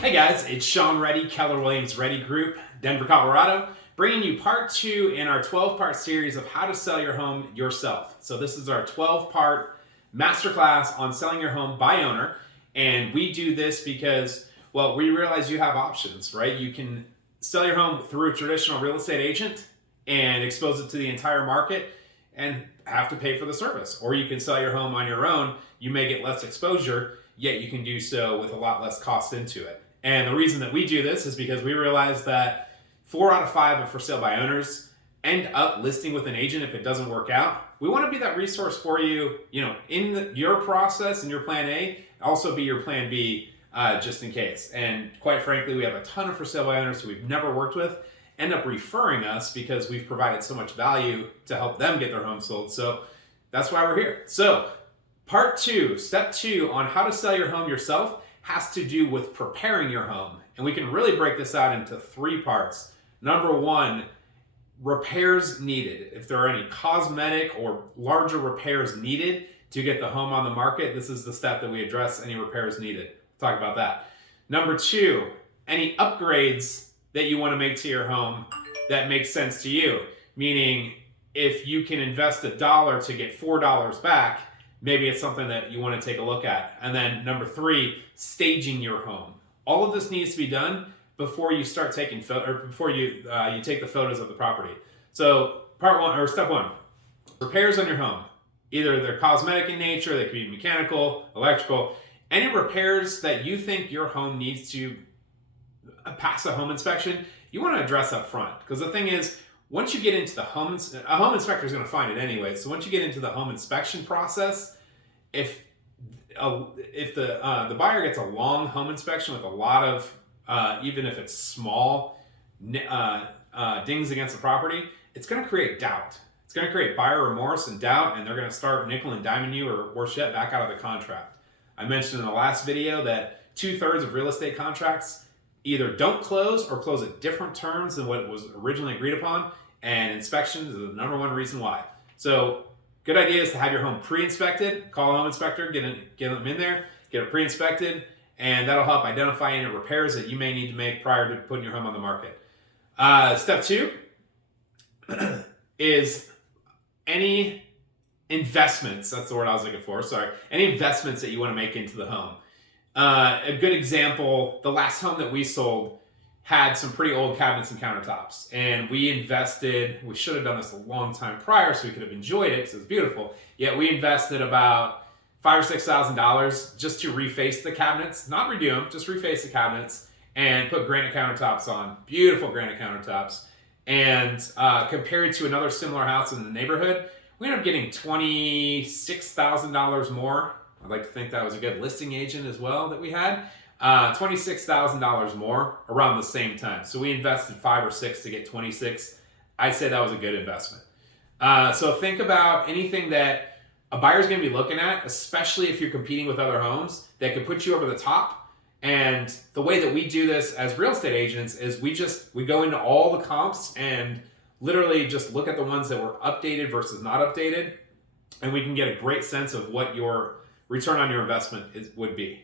Hey guys, it's Sean Reddy, Keller Williams Reddy Group, Denver, Colorado, bringing you part 2 in our 12-part series of how to sell your home yourself. So this is our 12-part masterclass on selling your home by owner, and we do this because, well, we realize you have options, right? You can sell your home through a traditional real estate agent and expose it to the entire market and have to pay for the service. Or you can sell your home on your own. You may get less exposure, yet you can do so with a lot less cost into it. And the reason that we do this is because we realize that 4 out of 5 of for sale by owners end up listing with an agent if it doesn't work out. We want to be that resource for you, in your process and your plan A, also be your plan B just in case. And quite frankly, we have a ton of for sale by owners who we've never worked with end up referring us because we've provided so much value to help them get their home sold. So that's why we're here. So part 2, step 2 on how to sell your home yourself has to do with preparing your home. And we can really break this out into 3 parts. Number 1, repairs needed. If there are any cosmetic or larger repairs needed to get the home on the market, this is the step that we address any repairs needed. We'll talk about that. Number 2, any upgrades that you want to make to your home that makes sense to you. Meaning, if you can invest $1 to get $4 back, maybe it's something that you want to take a look at. And then number 3, staging your home. All of this needs to be done before you start taking before you take the photos of the property. So step 1, repairs on your home. Either they're cosmetic in nature, they could be mechanical, electrical. Any repairs that you think your home needs to pass a home inspection, you want to address up front. Because the thing is, once you get into the a home inspector is going to find it anyway. So once you get into the home inspection process, if the buyer gets a long home inspection with a lot of, even if it's small, dings against the property, it's going to create doubt. It's going to create buyer remorse and doubt, and they're going to start nickel and diming you, or worse yet, back out of the contract. I mentioned in the last video that 2/3 of real estate contracts either don't close or close at different terms than what was originally agreed upon, and inspections is the number 1 reason why. So good idea is to have your home pre-inspected. Call a home inspector, get them in there, get it pre-inspected, and that'll help identify any repairs that you may need to make prior to putting your home on the market. Step 2 is any investments, that's the word I was looking for, sorry, any investments that you want to make into the home. A good example, the last home that we sold had some pretty old cabinets and countertops, and we should have done this a long time prior so we could have enjoyed it because it was beautiful, yet we invested about $5,000 or $6,000 just to reface the cabinets, not redo them, just reface the cabinets and put granite countertops on, beautiful granite countertops. And compared to another similar house in the neighborhood, we ended up getting $26,000 more. I'd like to think that was a good listing agent as well that we had. $26,000 more around the same time. So we invested 5 or 6 to get 26. I'd say that was a good investment. So think about anything that a buyer's going to be looking at, especially if you're competing with other homes, that could put you over the top. And the way that we do this as real estate agents is we go into all the comps and literally just look at the ones that were updated versus not updated, and we can get a great sense of what your return on your investment would be.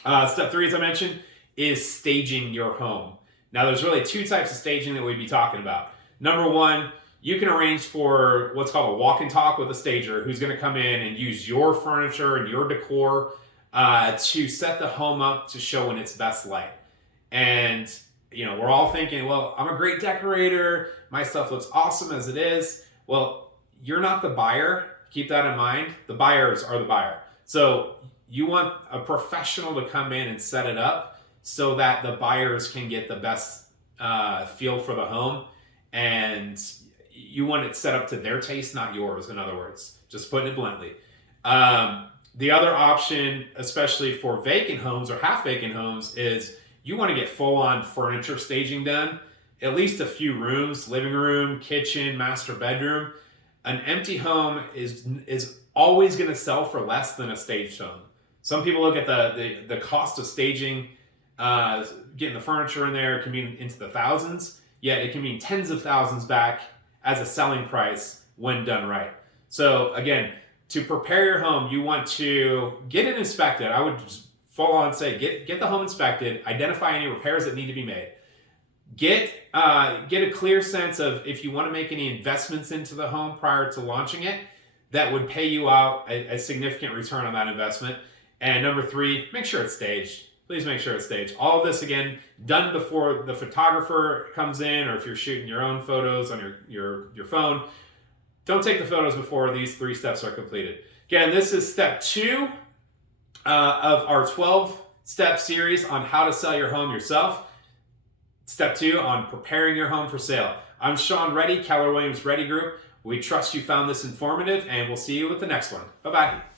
Step 3, as I mentioned, is staging your home. Now, there's really 2 types of staging that we'd be talking about. Number 1, you can arrange for what's called a walk and talk with a stager who's going to come in and use your furniture and your decor to set the home up to show in its best light. And we're all thinking, well, I'm a great decorator. My stuff looks awesome as it is. Well, you're not the buyer. Keep that in mind. The buyers are the buyer. So you want a professional to come in and set it up so that the buyers can get the best feel for the home. And you want it set up to their taste, not yours, in other words. Just putting it bluntly. The other option, especially for vacant homes or half-vacant homes, is you want to get full-on furniture staging done. At least a few rooms, living room, kitchen, master bedroom. An empty home is always going to sell for less than a staged home. Some people look at the cost of staging, getting the furniture in there, it can be into the thousands, yet it can mean tens of thousands back as a selling price when done right. So again, to prepare your home, you want to get it inspected. I would full on say, get the home inspected, identify any repairs that need to be made. Get a clear sense of if you want to make any investments into the home prior to launching it that would pay you out a significant return on that investment. And number 3, make sure it's staged. Please make sure it's staged. All of this, again, done before the photographer comes in, or if you're shooting your own photos on your phone, don't take the photos before these 3 steps are completed. Again, this is step 2 of our 12-step series on how to sell your home yourself. Step 2 on preparing your home for sale. I'm Sean Reddy, Keller Williams Reddy Group. We trust you found this informative, and we'll see you with the next one. Bye-bye.